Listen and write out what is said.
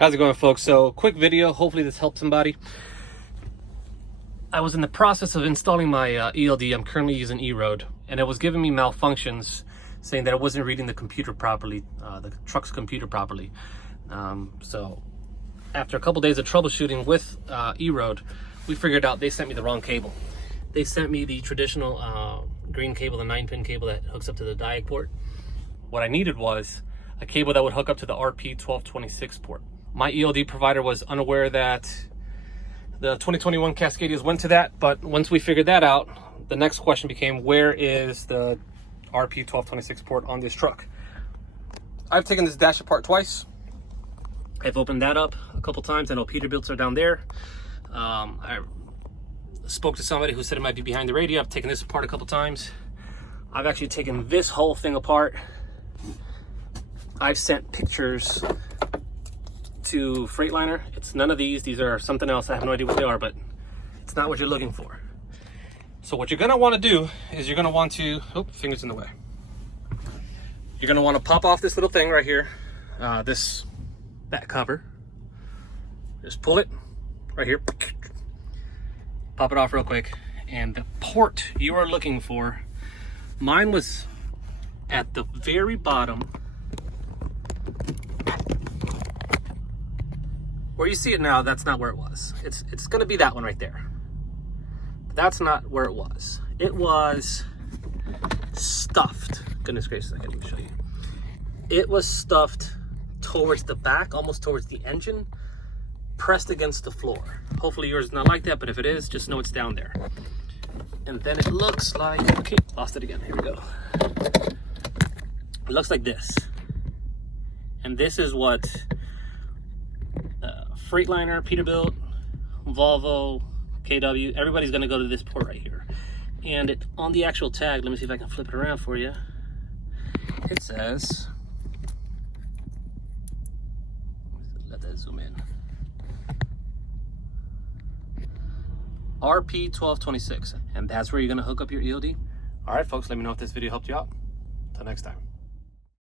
How's it going, folks? So quick video, hopefully this helped somebody. I was in the process of installing my ELD. I'm currently using ERoad, and it was giving me malfunctions, saying that it wasn't reading the computer properly, the truck's computer properly. So after a couple days of troubleshooting with ERoad, we figured out they sent me the wrong cable. They sent me the traditional green cable, the 9-pin cable that hooks up to the diag port. What I needed was a cable that would hook up to the RP1226 port. My ELD provider was unaware that the 2021 Cascadias went to that, but once we figured that out, the next question became, where is the RP1226 port on this truck? I've taken this dash apart twice. I've opened that up a couple times. I know Peterbilts are down there. I spoke to somebody who said it might be behind the radio. I've taken this apart a couple times. I've actually taken this whole thing apart. I've sent pictures to Freightliner. It's none of these. These are something else. I have no idea what they are, but it's not what you're looking for. So what you're gonna want to do is you're gonna want to, oh, fingers in the way. You're gonna want to pop off this little thing right here, this back cover. Just pull it right here, pop it off real quick, and the port you are looking for, mine was at the very bottom. Where you see it now, that's not where it was. It's gonna be that one right there. But that's not where it was. It was stuffed. Goodness gracious, I can't even show you. It was stuffed towards the back, almost towards the engine, pressed against the floor. Hopefully yours is not like that, but if it is, just know it's down there. And then it looks like, okay, lost it again, here we go. It looks like this. And this is what Freightliner, Peterbilt, Volvo, KW, everybody's gonna go to this port right here. And it, on the actual tag, let me see if I can flip it around for you. It says, let that zoom in. RP1226, and that's where you're gonna hook up your ELD. All right, folks, let me know if this video helped you out. Until next time.